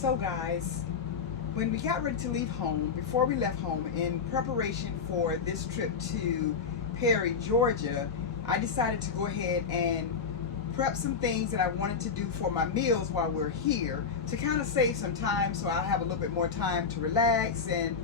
So guys, when we got ready to leave home, before we left home, in preparation for this trip to Perry, Georgia, I decided to go ahead and prep some things that I wanted to do for my meals while we're here to kind of save some time, so I'll have a little bit more time to relax, and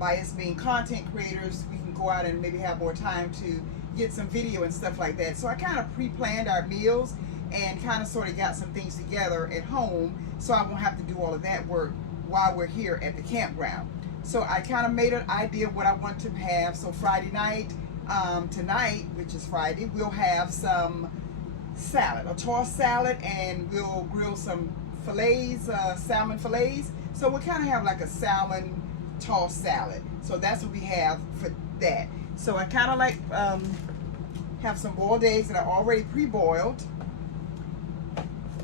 by us being content creators, we can go out and maybe have more time to get some video and stuff like that. So I kind of pre-planned our meals and kind of sort of got some things together at home so I won't have to do all of that work while we're here at the campground. So I kind of made an idea of what I want to have. So Friday night, tonight, which is Friday, we'll have some salad, a tossed salad, and we'll grill some fillets, salmon fillets. So we'll kind of have like a salmon tossed salad. So that's what we have for that. So I kind of like have some boiled eggs that are already pre-boiled,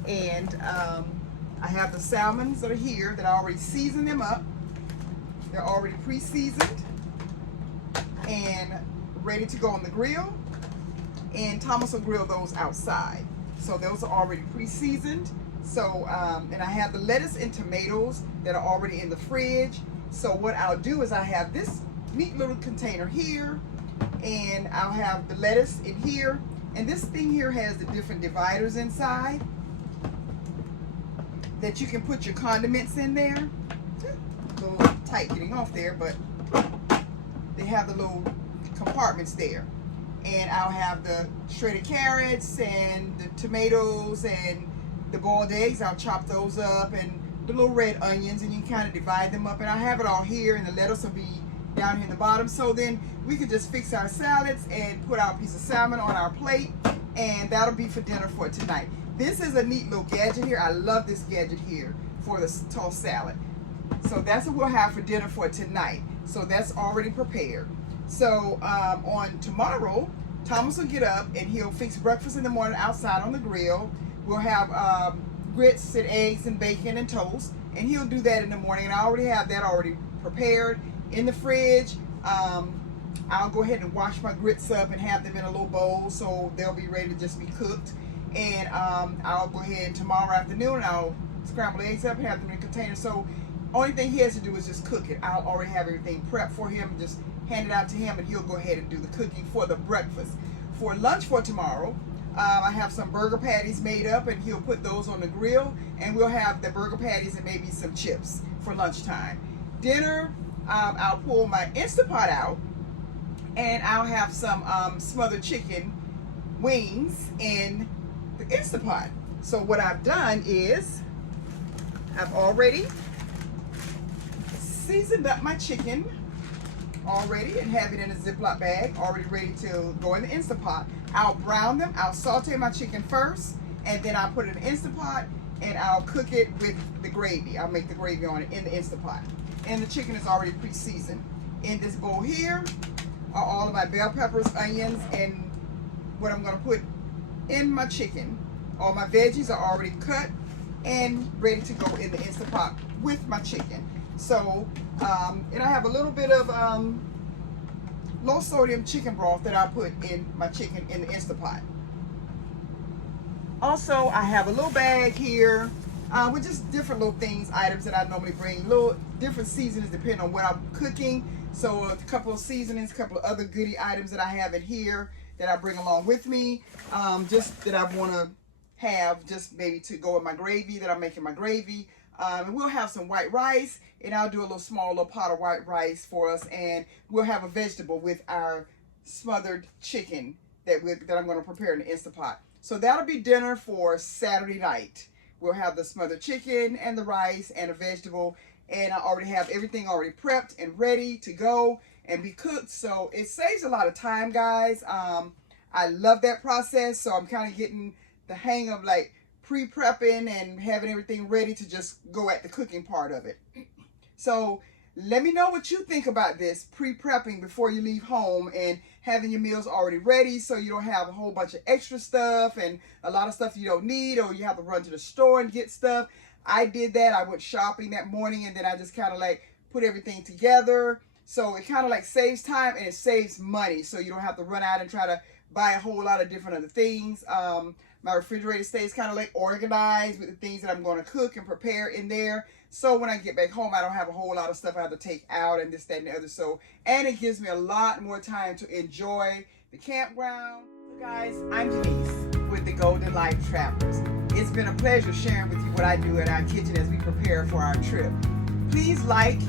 and I have the salmons that are here that I already seasoned them up. They're already pre-seasoned and ready to go on the grill, and Thomas will grill those outside. So those are already pre-seasoned. So and I have the lettuce and tomatoes that are already in the fridge. So what I'll do is I have this neat little container here, and I'll have the lettuce in here, and this thing here has the different dividers inside that you can put your condiments in there. A little tight getting off there, but they have the little compartments there. And I'll have the shredded carrots and the tomatoes and the boiled eggs. I'll chop those up, and the little red onions, and you can kind of divide them up. And I have it all here, and the lettuce will be down here in the bottom. So then we could just fix our salads and put our piece of salmon on our plate, and that'll be for dinner for tonight. This is a neat little gadget here. I love this gadget here for the tossed salad. So that's what we'll have for dinner for tonight. So that's already prepared. So on tomorrow, Thomas will get up and he'll fix breakfast in the morning outside on the grill. We'll have grits and eggs and bacon and toast, and he'll do that in the morning. And I already have that already prepared in the fridge. I'll go ahead and wash my grits up and have them in a little bowl so they'll be ready to just be cooked. And I'll go ahead tomorrow afternoon, I'll scramble the eggs up and have them in a container. So only thing he has to do is just cook it. I'll already have everything prepped for him, just hand it out to him, and he'll go ahead and do the cooking for the breakfast. For lunch for tomorrow, I have some burger patties made up, and he'll put those on the grill, and we'll have the burger patties and maybe some chips for lunchtime. Dinner, I'll pull my Instapot out, and I'll have some smothered chicken wings in the Instapot. So what I've done is I've already seasoned up my chicken already and have it in a Ziploc bag already ready to go in the Instapot. I'll brown them. I'll saute my chicken first, and then I'll put it in the Instapot, and I'll cook it with the gravy. I'll make the gravy on it in the Instapot. And the chicken is already pre-seasoned. In this bowl here are all of my bell peppers, onions, and what I'm going to put in my chicken. All my veggies are already cut and ready to go in the Instapot with my chicken. So, and I have a little bit of low sodium chicken broth that I'll put in my chicken in the Instapot. Also, I have a little bag here with just different little things, items that I normally bring, little different seasonings depending on what I'm cooking. So a couple of seasonings, a couple of other goodie items that I have in here that I bring along with me, just that I want to have just maybe to go with my gravy that I'm making my gravy. And we'll have some white rice, and I'll do a little pot of white rice for us, and we'll have a vegetable with our smothered chicken that I'm going to prepare in the Instapot. So that'll be dinner for Saturday night. We'll have the smothered chicken and the rice and a vegetable, and I already have everything already prepped and ready to go and be cooked. So it saves a lot of time, guys. I love that process, so I'm kind of getting the hang of like pre-prepping and having everything ready to just go at the cooking part of it. So let me know what you think about this pre-prepping before you leave home and having your meals already ready so you don't have a whole bunch of extra stuff and a lot of stuff you don't need, or you have to run to the store and get stuff. I did that. I went shopping that morning, and then I just kind of like put everything together. So it kind of like saves time and it saves money, so you don't have to run out and try to buy a whole lot of different other things. My refrigerator stays kind of like organized with the things that I'm going to cook and prepare in there. So when I get back home, I don't have a whole lot of stuff I have to take out and this, that, and the other. So, and it gives me a lot more time to enjoy the campground. So guys, I'm Denise with the Golden Life Travelers. It's been a pleasure sharing with you what I do at our kitchen as we prepare for our trip. Please like,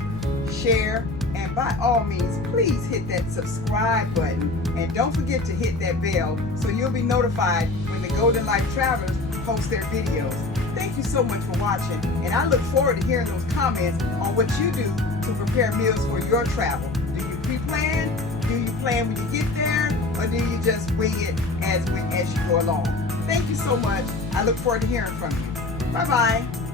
share, and by all means, please hit that subscribe button. And don't forget to hit that bell so you'll be notified when the Golden Life Travelers post their videos. Thank you so much for watching, and I look forward to hearing those comments on what you do to prepare meals for your travel. Do you pre-plan? Do you plan when you get there? Or do you just wing it as you go along? Thank you so much. I look forward to hearing from you. Bye-bye.